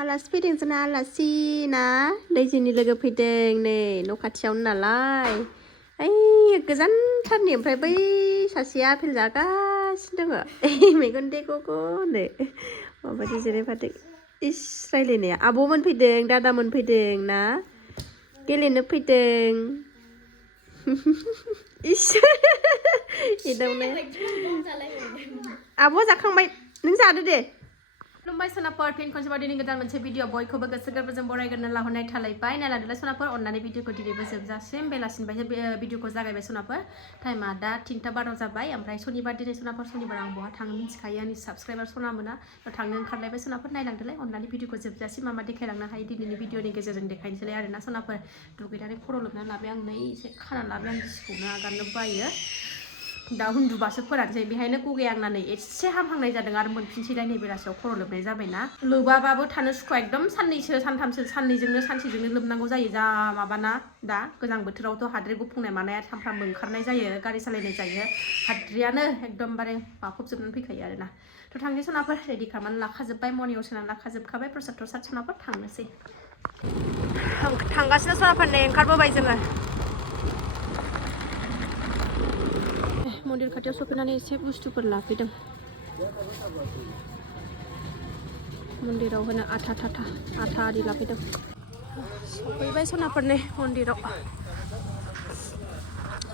आलासि फैदों जोंना आलासि ना दैजिनि लोगो फैदों नै न' खाथियावनो नालाय ओइ गोजानथारनि ओमफ्राय बै सासेया आपेल जागासिनो दङ मेगन देग'ग'नो माबायदि जिरायफादों इस रायलायनाया आब'मोन फैदों दादामोन फैदों ना गेलेनो फैदों इस एदावनो आब' जाखांबाय नों जादो दे खुलुमबाय सोनाफोर फिन खनसेबाव दिनै गोदान मोनसे भिडिअ बयखौबो गोसो गोरबोजों बरायग्रोनो लाहरनाय थालायबाय नायलांदोलाय सोनाफोर अननानै भिडिअखौ दिनैबो जोबजासिम बेलासिनिफ्रायसो भिडिअखौ जागायबाय सोनाफोर टाइमा दा 3टा 12 जाबाय ओमफ्राय सनिबार दिनै सोनाफोर सनिबार आं बहा थाङो मिथिखायो आंनि साबस्क्राइबार सना मोना थांनो ओंखारलायबाय सोनाफोर नायलांदोलाय अननानै भिडिअखौ जोबजासिम मा देखायलांनो हायो दिनैनि भिडिअनि गेजेरजों देखायनोसैलाय आरोना सोनाफोर दुगैनानै खर' लोबनानै लाबाय आं नै एसे खानानै लाबाय आं गिसिखौनो आगारनो बायो दा उन्दुबासो फोरानसै बेहायनो गगाया आंना नै एसे हामहांनाय जादों आरो मोनफिनसैलाय नै बेलासियाव खर' लोबनाय जाबायना लोबाबाबो थानो सुखुवा एकदम साननैसो सानथामसो साननैजोंनो सानसेजोंनो लोबनांगौ जायो जा माबाना दा गोजां बोथोरावथ' हाद्रि गुफुंनाय मानाया सानफ्रामबो ओंखारनाय जायो गारि सालायनाय जायो हाद्रियानो एकदमबारे माफबजोबनानै फैखायो आरोना थ' थांनि सनाफोर रेडि खालामनानै लाखाजोब्बाय मर्निंआव सोनानै लाखाजोबखाबाय प्रसाद प्रसाद सनाफोर थांनोसै थांगासिनो सनाफोर नै ओंखारबोबाय जोङो मन्दिर खाथियाव सफैनानै एसे बुस्थुफोर लाफैदों मन्दिराव होनो आथा आरि लाफैदों सफैबाय सनाफोरनि मन्दिराव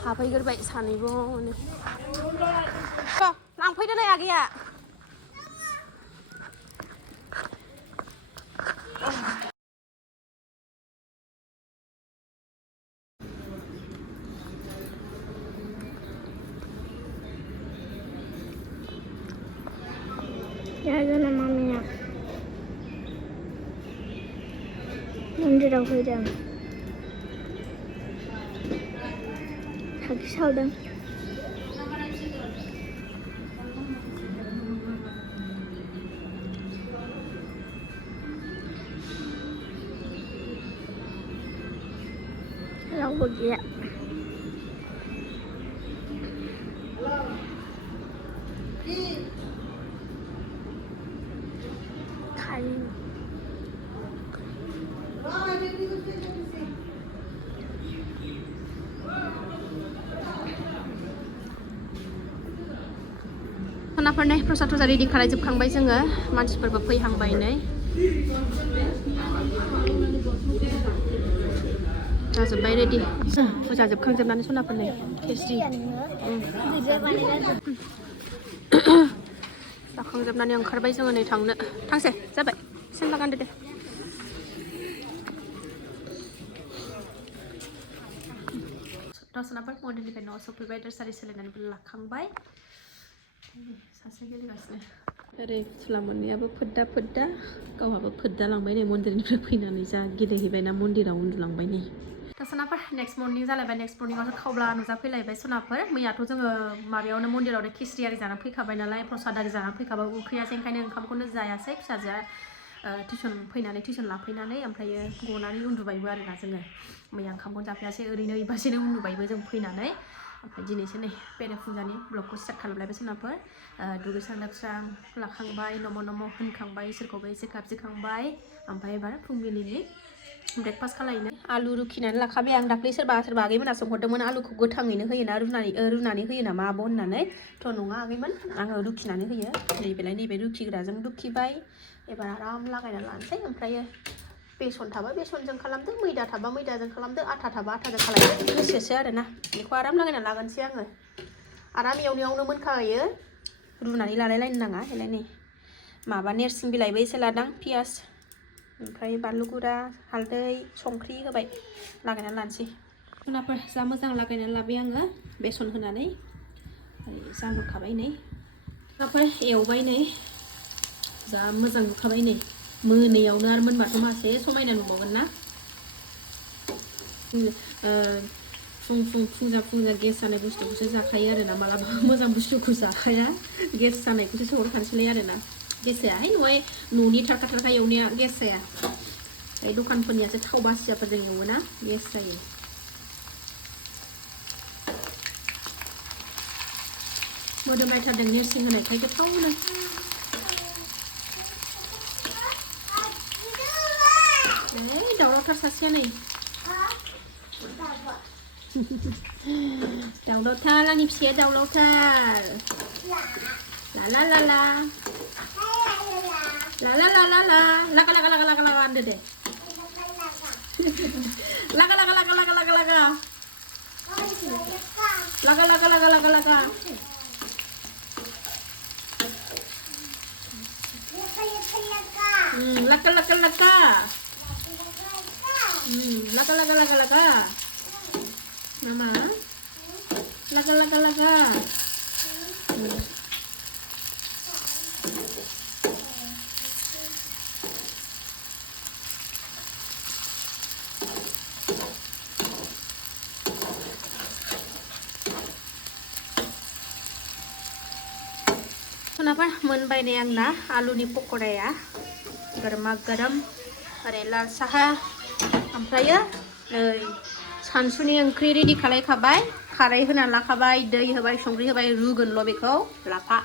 हाबहैग्रोबाय सानैबो लांफैदोलाय आगैया जागोन मामिया मन्दिराव फैदों साखि सावदों रावबो गैया खालि सनाफोर नै प्रसाद प्रसाद रेडि खालायजोबखांबाय जोङो मानसिफोरबो फैहांबाय नै जाजोब्बाय रेडि फुजा जोबखांजोबनानै सनाफोर नै खेस्रि जाखांजोबनानै ओंखारबाय जोङो नै थांनो थांसै जाबाय सेन्दा गानदो दे दसनाफोर मन्दिरनिफ्राय न'आव सफैबाय ड्रेस आरि सोलायनानैबो लाखांबाय सासे गेलेगासिनो ओरै फुथुला मोननैयाबो फोद्दा गावहाबो फोद्दा लांबाय नै मन्दिरनिफ्राय फैनानै जा गेलेहैबायना मन्दिराव उन्दुलांबाय नै दा सोनाफोर नेक्स्ट मर्निं जालायबाय नेक्स्ट मर्निंआवसो खावब्ला नुजाफैलायबाय सोनाफोर मैयाथ' जोङो माबायावनो मन्दिरावनो खिस्रि आरि जानानै फैखाबाय नालाय प्रसाद आरि जानानै फैखाबाय उखैयासै ओंखायनो ओंखामखौनो जायासै फिसाजोआ टिउसन लाफैनानै ओमफ्रायो गनानै उन्दुबायबो आरोना जोङो मैया ओंखामखौनो जाफैयासै ओरैनो इबासेनो उन्दुबायबो जों फैनानै ओमफ्राय दिनैसो नै बेरेफुंजानि ब्लगखौ स्टार्ट खालामलायबाय सोनाफोर दुगैस्रां लोबस्रां लाखांबाय नम' होनखांबाय इसोरखौबो एसे गाबज्रिखांबाय ओमफ्राय एबार फुंबिलिनि ब्रेकफास्ट खालायनो आलु रुखिनानै लाखाबाय आं दाख्लै सोरबा आगैमोना सोंहरदोंमोन आलुखौ गोथाङैनो होयोना रुनानै होयो नामा आब' होननानै थ' नङा आगैमोन आङो रुखिनानै होयो नैबे रुखिग्राजों रुखिबाय एबार आराम लागायना लानोसै ओमफ्रायो बेसन थाबा बेसनजों खालामदो मैदा थाबा मैदाजों खालामदो आथा थाबा आथाजों खालामदो गोसोसो आरोना बेखौ आराम लागायना लागोनसै आङो आराम एवनायावनो मोनखायो रुनानै लालायलायनो नाङा हेलाय नै माबा नेरसिं बिलाइबो एसे लादां पियास ओमफ्राय बानलु गुरा हालदै संख्रि होबाय लागायना लानोसै सनाफोर जा मोजां लागायना लाबाय आङो बेसन होनानै जालुखाबाय नै सनाफोर एवबाय नै जा मोजां नुखाबाय नै मोनैयावनो आरो मोनबाथ' मासे समायना नुबावगोन ना फुंजा गेस जानाय बुस्थुखौसो जाखायो आरोना मालाबा मोजां बुस्थुखौ जाखाया गेस जानायखौसो सोंहरखानोसैलाय आरोना गेस जायाहाय न'नि थारखा एवनाया गेस जाया बे दखानफोरनियासो थाव बासियाफोरजों एवोना गेस जायो मोदोमलायथारदों नेरसिं होनायखाय गोथावनो Đấy, दावरावथार सासेया नै दावरावथार आंनि फिसाया दावरावथार ला ला ला ला ला ला ला ला ला लागा लागा लागा लागा लागा होनदो दे लागा लागा लागा लागा लागा लागा लागा लागा लागा लागा लागा laka laka laka laka laka laka laka mama laka laka laka kenapa मोनबाय नै आंना आलुनि पक'राया गरमा-गरम ओरै लाल साहा ओमफ्रायो नै सानसुनि ओंख्रि रेडि खालायखाबाय खारै होना लाखाबाय दै होबाय संख्रि होबाय रुगोनल' बेखौ लाफा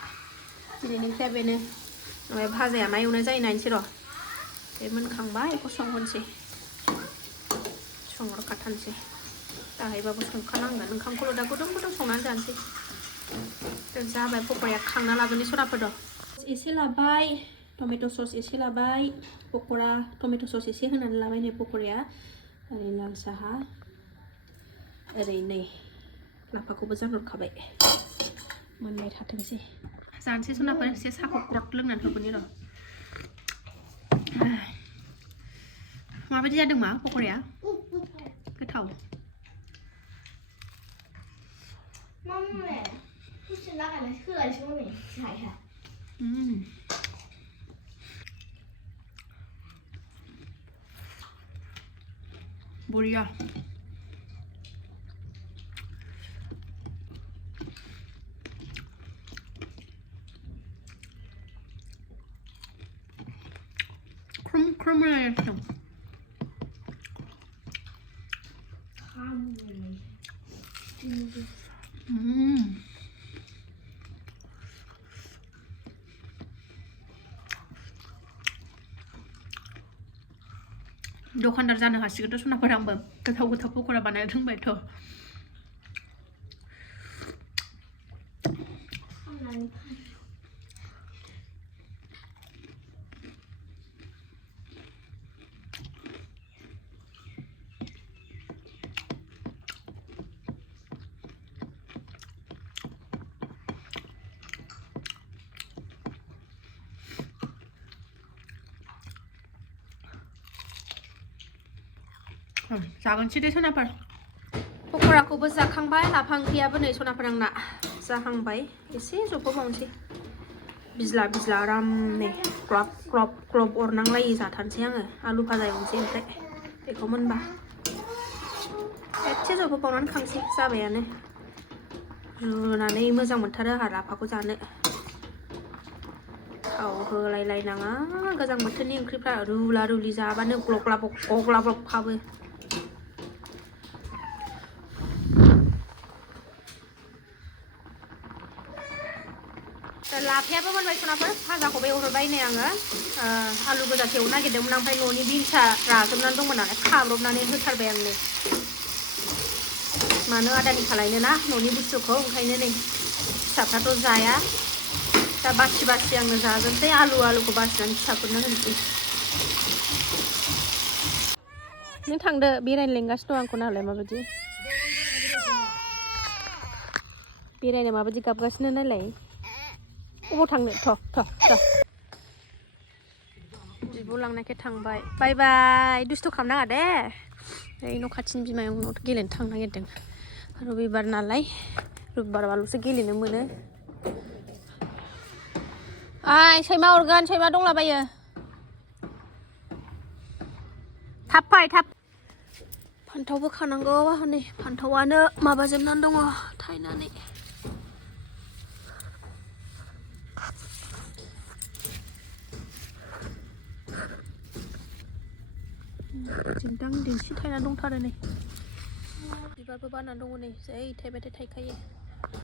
दिनैनि ओंख्रिया बेनो ओमफ्राय भाजाया मा एवनाय जायो नायनोसै र' बे मोनखांबाय बेखौ संहरनोसै संहरखाथारनोसै दाहायबाबो संखानांगोन ओंखामखौल' दा गुदुं गुदुं संनानै जानोसै जाबाय पक'राया खांना लाबोनि सनाफोर दं एसे लाबाय टमेट' सस एसे लाबाय पक'रा टमेट' सस एसे होनानै लाबाय नै पक'राया ओरै लाल साहा ओरै नै लाफाखौबो जानहरखाबाय मोनबाय थाथोंसै जानोसै सनाफोर एसे साहाखौ ग्रद लोंनानै होबोनि र' माबायदि जादों मा पक'राया गोथाव बरिया क्रम क्रम एकदम दखानदार जानो हासिगोनथ' सनाफोर आंबो गोथाव गोथाव पक'रा बानायनो रोंबायथ' जागोनसै दे सनाफोर पक'राखौबो जाखांबाय लाफा ओंख्रियाबो नै सनाफोर आंना जाहांबाय एसे जबहोबावनोसै बिज्ला बिज्ला आरामनो ग्लब ग्लब ग्लब अरनांलायि जाथारनोसै आङो आलु भाजा एवनोसै ओमफ्राय बेखौ मोनबा एसे जबहोबावनानै खांसै जाबायानो रुनानै मोजां मोनथारो आंहा लाफाखौ जानो थाव होलायलायनाङा गोजां बोथोरनि ओंख्रिफ्रा रुला रुलि जाबानो ग्लब ग्लब हाबो लाफायाबो मोनबाय सनाफोर भाजाखौबो एवहरबाय नै आङो आलु गोजा एवनो नागिरदोंमोन ओमफ्राय न'नि बिनसा राजोबनानै दंमोन नालाय खाब्रबनानै होथारबाय आं नै मानो आदानि खालायनो ना न'नि बुस्थुखौ ओंखायनो नै फिसाफ्राथ' जाया दा बासि बासि आङो जाजोबसै आलुखौ बासिनानै फिसाफोरनो होनोसै नों थांदो बेरायनो लेंगासिनो दं आंखौ नालाय माबायदि बेरायनो माबायदि गाबगासिनो नालाय अबाव थांनो थ' बिब' लांनायखाय थांबाय बाय बाय दुस्थ' खालामनाङा दे ओइ न' खाथिनि बिमायंनाव गेलेनो थांनो नागिरदों रबिबार नालाय रबिबारबाल'सो गेलेनो मोनो आइ सैमा अरगोन सैमा दंलाबायो थाब फै थाब फान्थावबो खानांगौ हनै फान्थावानो माबाजोबनानै दङ थायनानै दिन्दां दिन्सि थायना दंथारो नै बिबारबो बारनानै दङ नै जै थायबाथाय थायखायो